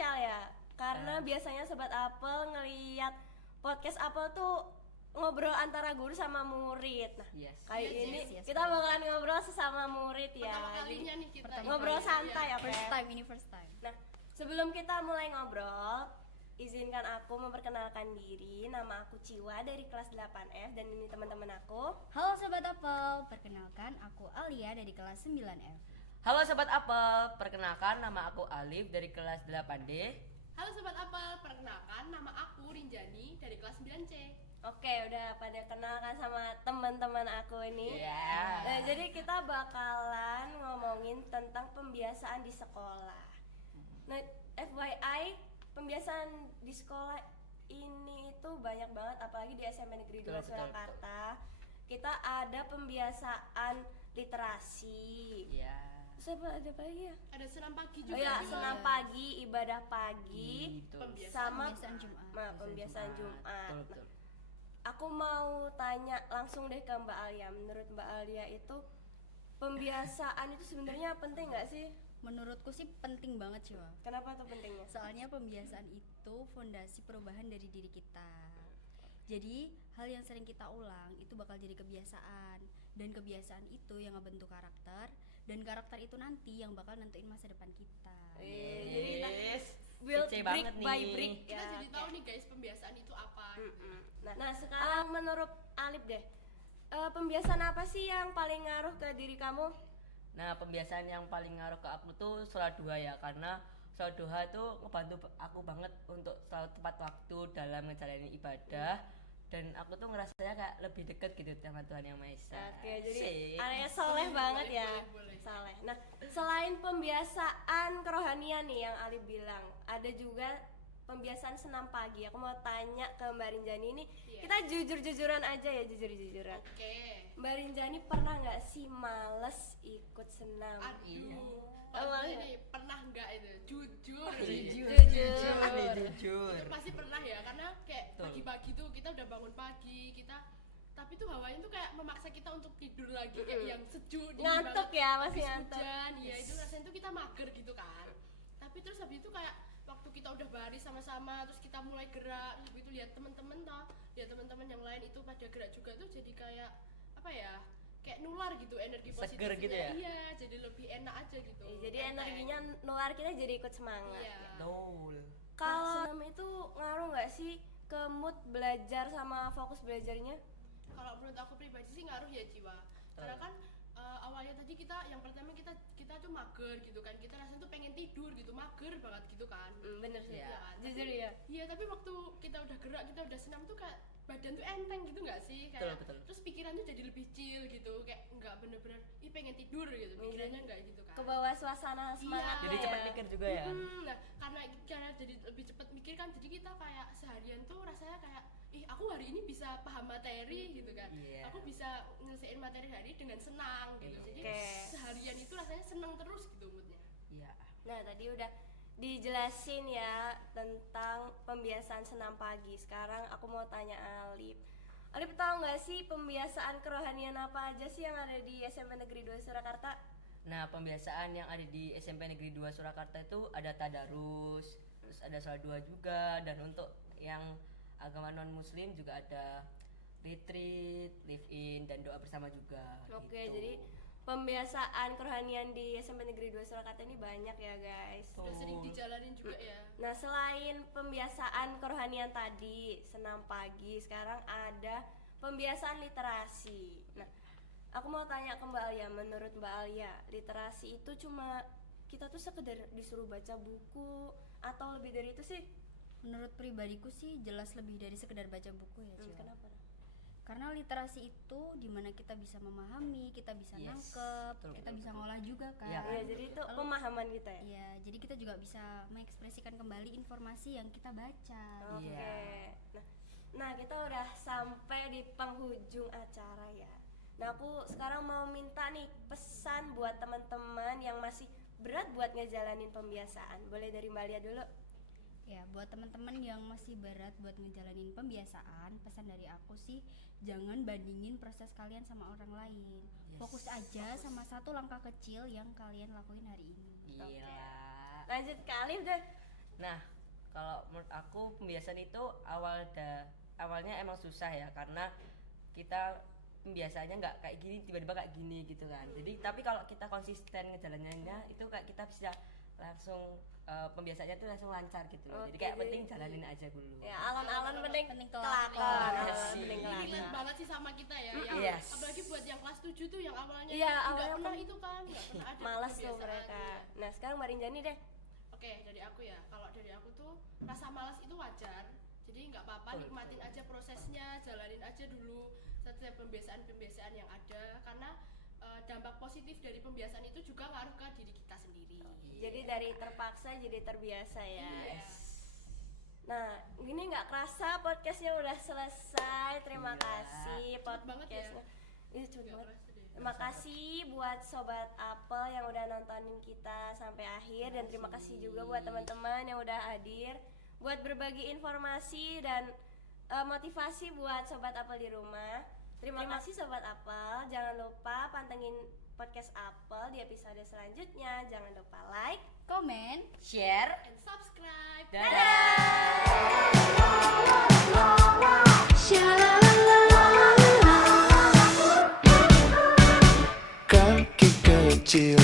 spesial ya. Karena biasanya Sobat Apel ngeliat podcast Apel tuh ngobrol antara guru sama murid. Nah, kali ini kita bakalan ngobrol sesama murid ya. Pertama kalinya nih kita ngobrol santai ya, First time. Nah, sebelum kita mulai ngobrol, izinkan aku memperkenalkan diri. Nama aku Ciwa dari kelas 8F dan ini teman-teman aku. Halo Sobat Apel, perkenalkan aku Alia dari kelas 9F. Halo Sobat Apel, perkenalkan nama aku Alif dari kelas 8D. Halo Sobat Apel, perkenalkan nama aku Rinjani dari kelas 9C. Oke, udah pada kenalkan sama teman-teman aku ini. Iya. Nah, jadi kita bakalan ngomongin tentang pembiasaan di sekolah. Nah, FYI, pembiasaan di sekolah ini itu banyak banget, apalagi di SMP Negeri 2 Surakarta. Kita ada pembiasaan literasi. Iya. Terus ada apa lagi ya? Ada senam pagi juga. Oh ya, senam pagi, ibadah pagi, Gitu. sama Pembiasaan Jumat. pembiasaan Jumat. Betul. Aku mau tanya langsung deh ke Mbak Alia. Menurut Mbak Alia itu pembiasaan itu sebenarnya penting nggak sih? Menurutku sih penting banget Ciwa. Kenapa tuh pentingnya? Soalnya pembiasaan itu fondasi perubahan dari diri kita. Jadi hal yang sering kita ulang itu bakal jadi kebiasaan. Dan kebiasaan itu yang ngebentuk karakter. Dan karakter itu nanti yang bakal nentuin masa depan kita. Jadi kita Yes. build Kece brick banget by nih. brick. Kita Ya, jadi oke. tahu nih guys pembiasaan itu apa. Nah, sekarang menurut Alif deh, pembiasaan apa sih yang paling ngaruh ke diri kamu? Nah, pembiasaan yang paling ngaruh ke aku tuh sholat duha ya, karena sholat duha tuh ngebantu aku banget untuk selalu tepat waktu dalam menjalani ibadah. Dan aku tuh ngerasanya kayak lebih deket gitu sama Tuhan Yang Maha Esa. Oke, jadi Sik. anaknya soleh banget ya. boleh. Soleh. Nah, selain pembiasaan kerohanian nih yang Alif bilang, ada juga pembiasaan senam pagi. Aku mau tanya ke Mbak Rinjani ini, kita jujur-jujuran aja ya, jujur-jujuran. Oke. Mbak Rinjani pernah nggak sih males ikut senam? Aduh. Emang Ini pernah nggak itu? Jujur. Jujur. Ini jujur. Itu pasti pernah ya, karena kayak Betul. pagi-pagi tuh kita udah bangun pagi, tapi tuh hawanya tuh kayak memaksa kita untuk tidur lagi kayak yang sejuk dingin Ngantuk banget. ya, masih Habis ngantuk. hujan, ya itu rasanya tuh kita mager gitu kan. Tapi terus habis itu kayak waktu kita udah baris sama-sama, terus kita mulai gerak, terus habis itu lihat teman-teman yang lain itu pada gerak juga tuh jadi kayak apa ya? Kayak nular gitu energi Seger positifnya. gitu ya? Iya, jadi lebih enak aja gitu. Jadi Enteng. energinya nular, kita jadi ikut semangat. Iya. Betul. Kalau senam itu ngaruh nggak sih ke mood belajar sama fokus belajarnya? Kalau menurut aku pribadi sih ngaruh ya Jiwa. Karena kan awalnya tadi yang pertama kita tuh mager gitu kan. Kita rasanya tuh pengen tidur gitu, mager banget gitu kan. Bener sih. Iya. kan? Jujur Tapi- ya. Iya, tapi waktu kita udah gerak, kita udah senam tuh kayak badan tuh enteng gitu nggak sih? Kayak Betul. terus pikiran tuh jadi lebih chill gitu. Kayak nggak bener-bener pengen tidur gitu. Pikirannya nggak gitu kan. Ke bawah suasana semangat. Jadi ya. cepat pikir juga ya. Nah, karena jadi lebih cepat mikir kan, jadi kita kayak seharian tuh rasanya kayak aku hari ini bisa paham materi gitu kan. Iya. Aku bisa nyelesain materi hari ini dengan senang gitu. Jadi Oke. seharian itu rasanya senang terus gitu moodnya. Iya. Nah, tadi udah dijelasin ya tentang pembiasaan senam pagi. Sekarang aku mau tanya Alif. Alif tahu nggak sih pembiasaan kerohanian apa aja sih yang ada di SMP Negeri 2 Surakarta? Nah, pembiasaan yang ada di SMP Negeri 2 Surakarta itu ada tadarus, terus ada sholat duha juga, dan untuk yang agama non muslim juga ada retreat, live in, dan doa bersama juga. Oke, gitu. jadi pembiasaan kerohanian di SMP Negeri 2 Surakarta ini banyak ya guys. Udah sering dijalanin juga ya. Nah, selain pembiasaan kerohanian tadi, senam pagi, sekarang ada pembiasaan literasi. Nah, aku mau tanya ke Mbak Alia, menurut Mbak Alia, literasi itu cuma kita tuh sekedar disuruh baca buku atau lebih dari itu sih? Menurut pribadiku sih jelas lebih dari sekedar baca buku ya Ciwa. Kenapa? Karena literasi itu dimana kita bisa memahami, kita bisa Yes, nangkep, betul, kita betul, bisa betul. ngolah juga kan. Iya. Ya, jadi itu pemahaman kita ya. Iya, jadi kita juga bisa mengekspresikan kembali informasi yang kita baca. Oke. Iya. Nah, kita udah sampai di penghujung acara ya. Nah, aku sekarang mau minta nih pesan buat teman-teman yang masih berat buat ngejalanin pembiasaan. Boleh dari Mbak Lia dulu? Ya, buat teman-teman yang masih berat buat ngejalanin pembiasaan, pesan dari aku sih jangan bandingin proses kalian sama orang lain. Fokus aja sama satu langkah kecil yang kalian lakuin hari ini. Gila. Lanjut ke Alif deh. Nah, kalau menurut aku pembiasaan itu awalnya emang susah ya, karena kita pembiasaannya nggak kayak gini, tiba-tiba kayak gini gitu kan. Jadi tapi kalau kita konsisten ngejalaninnya itu kayak kita bisa langsung pembiasaannya tuh langsung lancar gitu loh. Jadi Oke, kayak jadi- penting jalanin aja dulu. Ya, alon-alon penting Penting kelakon. kelakon. Iya Alon sih. penting Ini relate kelakon. banget sih sama kita ya. Yes. Apalagi buat yang kelas 7 tuh yang awalnya Iya, nggak awalnya pernah kan itu kan, nggak pernah ada Malas tuh kebiasaan. mereka. Iya. Nah, sekarang Mbak Rinjani deh. Oke, dari aku ya. Kalau dari aku tuh rasa malas itu wajar. Jadi nggak apa-apa, Betul, nikmatin aja prosesnya, jalanin aja dulu setiap pembiasaan-pembiasaan yang ada, karena dampak positif dari pembiasaan itu juga ngaruh ke diri kita sendiri. Jadi dari terpaksa jadi terbiasa ya. Iya. Nah, gini nggak kerasa podcastnya udah selesai. Terima Iya. kasih Cepet banget ya. podcastnya. Iya cepet Nggak banget. kerasa deh. Terima kasih buat Sobat Apel yang udah nontonin kita sampai akhir, dan terima kasih juga buat teman-teman yang udah hadir buat berbagi informasi dan motivasi buat Sobat Apel di rumah. Terima kasih Sobat Apel. Jangan lupa pantengin podcast Apel di episode selanjutnya. Jangan lupa like. Komen. Share. And subscribe. Kaki kecil